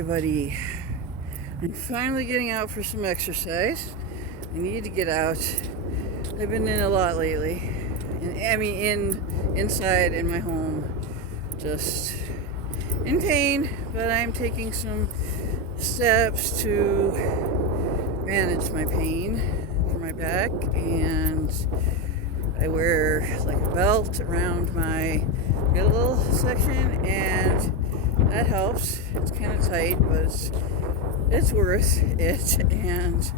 everybody. I'm finally getting out for some exercise. I need to get out. I've been in a lot lately. Inside in my home. Just in pain, but I'm taking some steps to manage my pain for my back, and I wear like a belt around my middle section, and that helps. It's kind of tight, but it's worth it. And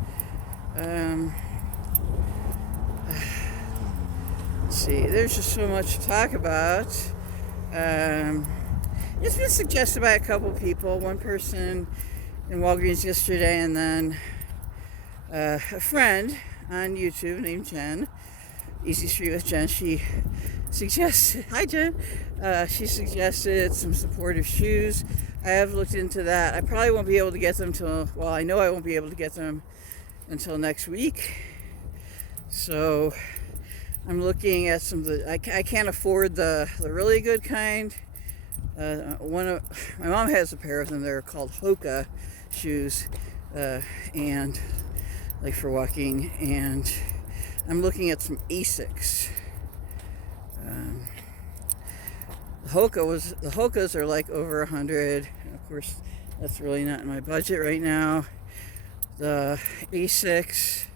let's see, there's just so much to talk about. It's been suggested by a couple people. One person in Walgreens yesterday, and then a friend on YouTube named Jen, Easy Street with Jen. She suggested, hi Jen, she suggested some supportive shoes. I have looked into that. I probably won't be able to get them I know I won't be able to get them until next week. So I'm looking at some of the, I can't afford the really good kind. My mom has a pair of them. They're called Hoka shoes, and like for walking, and I'm looking at some Asics. The Hokas are like over $100. Of course, that's really not in my budget right now. The Asics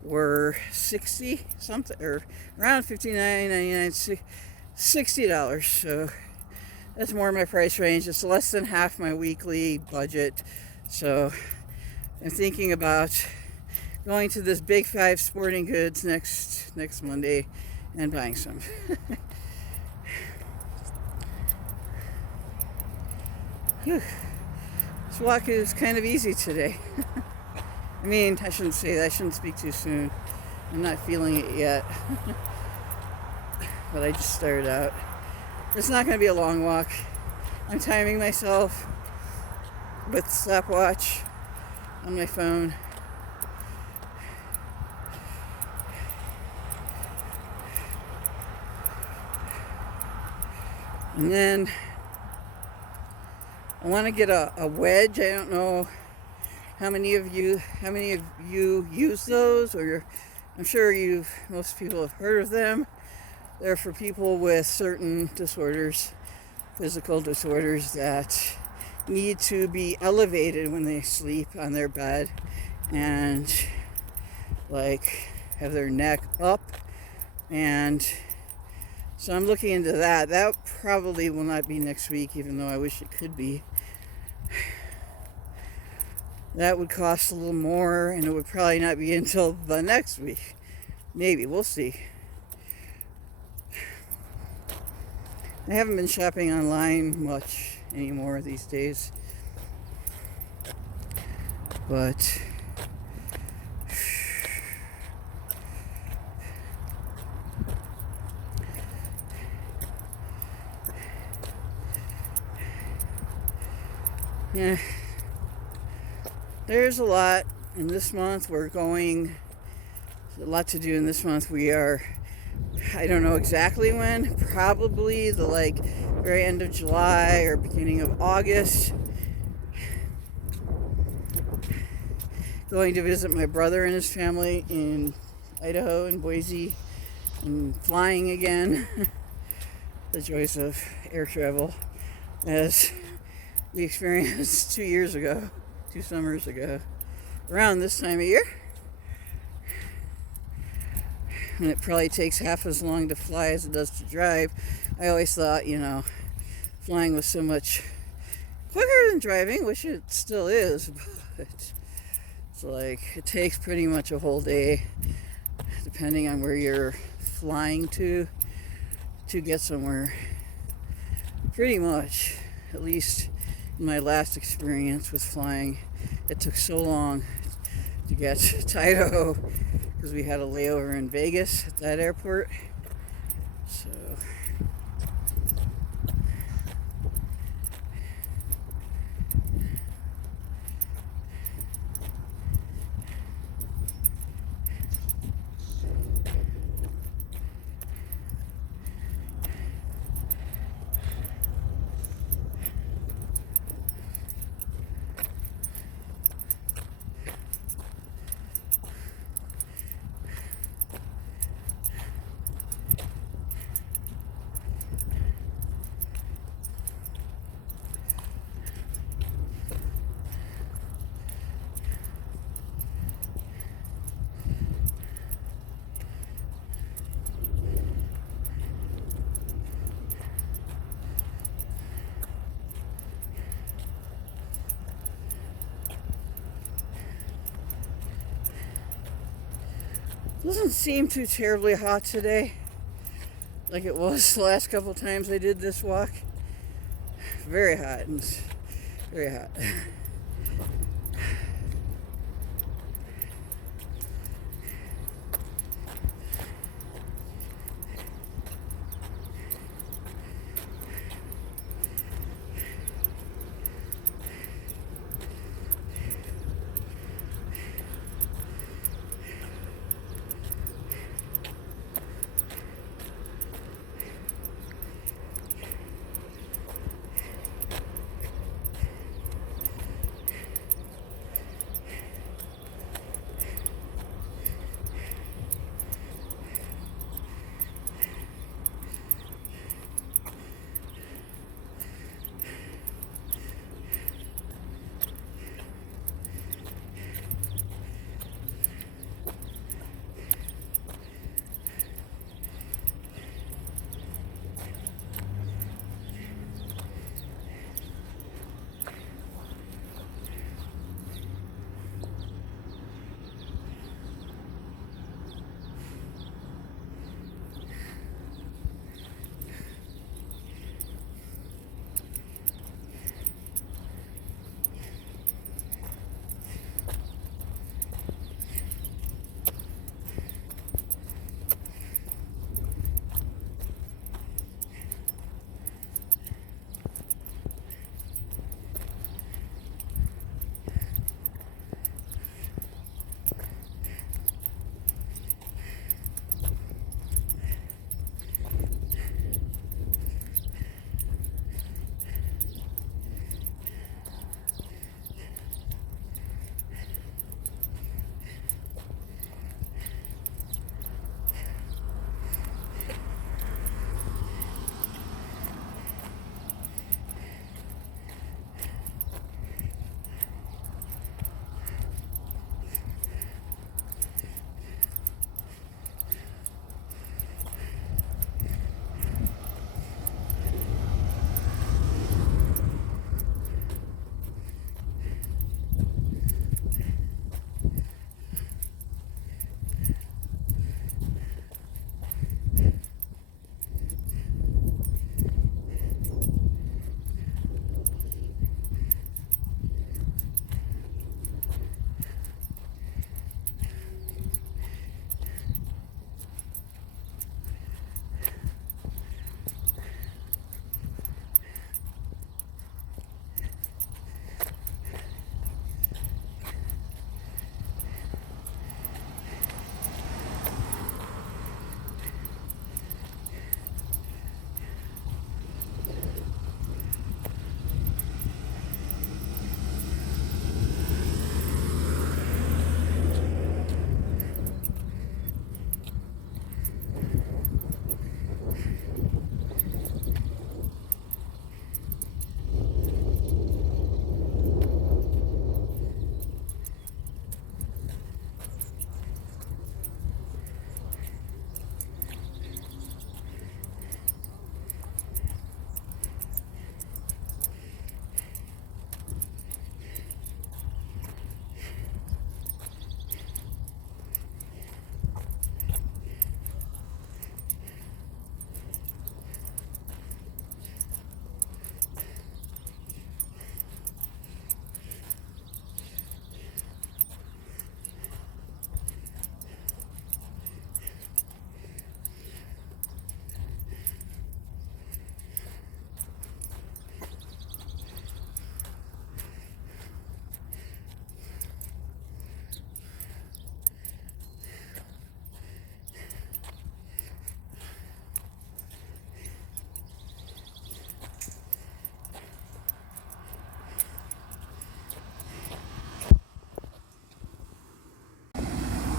were $60 something, or around $59.99, $60. So that's more in my price range. It's less than half my weekly budget. So I'm thinking about going to this Big Five Sporting Goods next Monday and buying some. This walk is kind of easy today. I shouldn't say that. I shouldn't speak too soon. I'm not feeling it yet. But I just started out. It's not going to be a long walk. I'm timing myself with stopwatch on my phone. And then I want to get a wedge. I don't know how many of you use those, or I'm sure most people have heard of them. They're for people with certain disorders, physical disorders, that need to be elevated when they sleep on their bed, and like have their neck up. And so I'm looking into that. That probably will not be next week, even though I wish it could be. That would cost a little more, and it would probably not be until the next week. Maybe, we'll see. I haven't been shopping online much anymore these days. But yeah, there's a lot in this month. There's a lot to do in this month. I don't know exactly when, probably the very end of July or beginning of August. Going to visit my brother and his family in Idaho and Boise, and flying again. The joys of air travel, as we experienced 2 summers ago, around this time of year. And it probably takes half as long to fly as it does to drive. I always thought, flying was so much quicker than driving, which it still is, but it's it takes pretty much a whole day, depending on where you're flying to get somewhere. Pretty much, at least in my last experience with flying, it took so long to get to Idaho, because we had a layover in Vegas at that airport. So Doesn't seem too terribly hot today, like it was the last couple times I did this walk. Very hot, very hot.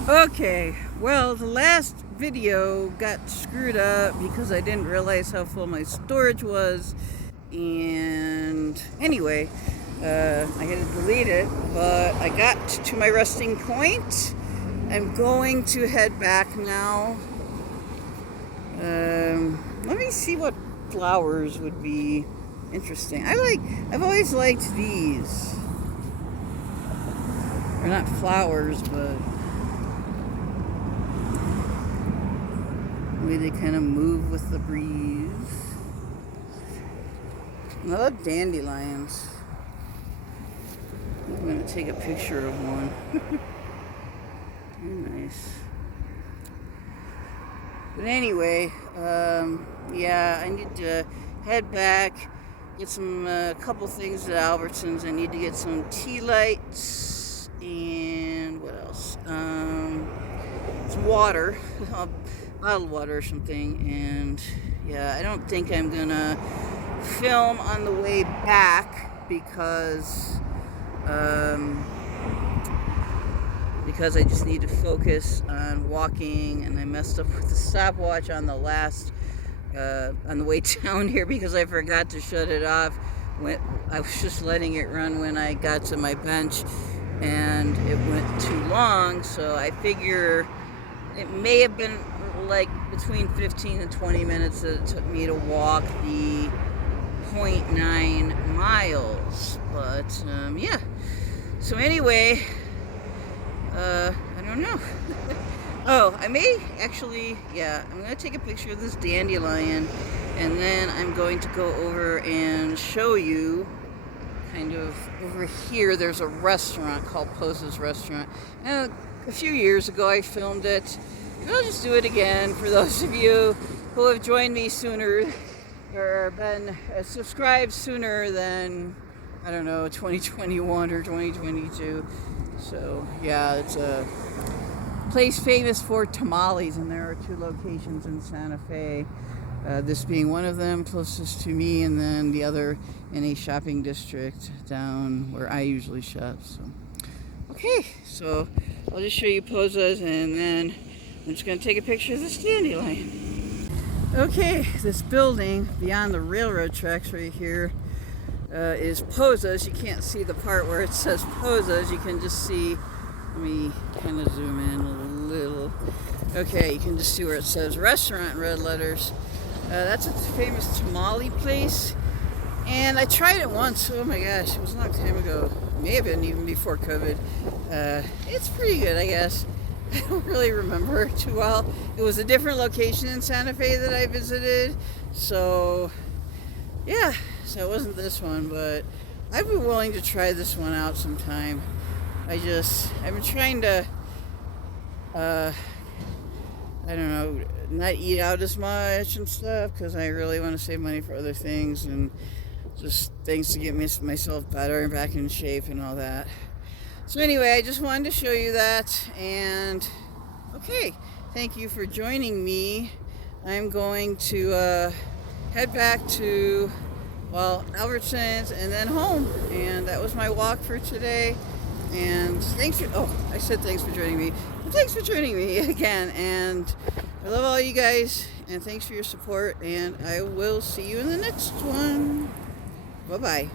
Okay, well, the last video got screwed up because I didn't realize how full my storage was. And anyway, I had to delete it, but I got to my resting point. I'm going to head back now. Let me see what flowers would be interesting. I've always liked these. They're not flowers, but The way they kind of move with the breeze. I love dandelions. I'm going to take a picture of one. Very nice. But anyway, yeah, I need to head back, get some couple things at Albertsons. I need to get some tea lights and what else? Some water, bottled water or something. And yeah, I don't think I'm gonna film on the way back because I just need to focus on walking, and I messed up with the stopwatch on the last on the way down here because I forgot to shut it off when I was just letting it run when I got to my bench, and it went too long. So I figure it may have been like between 15 and 20 minutes that it took me to walk the 0.9 miles. But yeah, so anyway, I don't know. Oh, I may actually, yeah, I'm going to take a picture of this dandelion, and then I'm going to go over and show you kind of over here. There's a restaurant called Posa's Restaurant. And a few years ago I filmed it, and I'll just do it again for those of you who have joined me sooner or been subscribed sooner than, I don't know, 2021 or 2022. So yeah, it's a place famous for tamales, and there are 2 locations in Santa Fe. This being one of them, closest to me, and then the other in a shopping district down where I usually shop. So, okay, so I'll just show you Posa's, and then I'm just going to take a picture of this dandelion. Okay, this building beyond the railroad tracks right here is Posa's. You can't see the part where it says Posa's. You can just see, let me kind of zoom in a little. Okay, you can just see where it says restaurant in red letters. That's a famous tamale place, and I tried it once. Oh my gosh, it was a long time ago. May have been even before COVID. It's pretty good, I guess. I don't really remember too well. It was a different location in Santa Fe that I visited, so yeah, so it wasn't this one, but I'd be willing to try this one out sometime. I've been trying to, I don't know, not eat out as much and stuff, because I really want to save money for other things, and just things to get myself better and back in shape and all that. So anyway, I just wanted to show you that, and okay, thank you for joining me. I'm going to head back to, well, Albertsons and then home, and that was my walk for today. And thanks for, I said thanks for joining me. Well, thanks for joining me again, and I love all you guys, and thanks for your support, and I will see you in the next one. Bye-bye.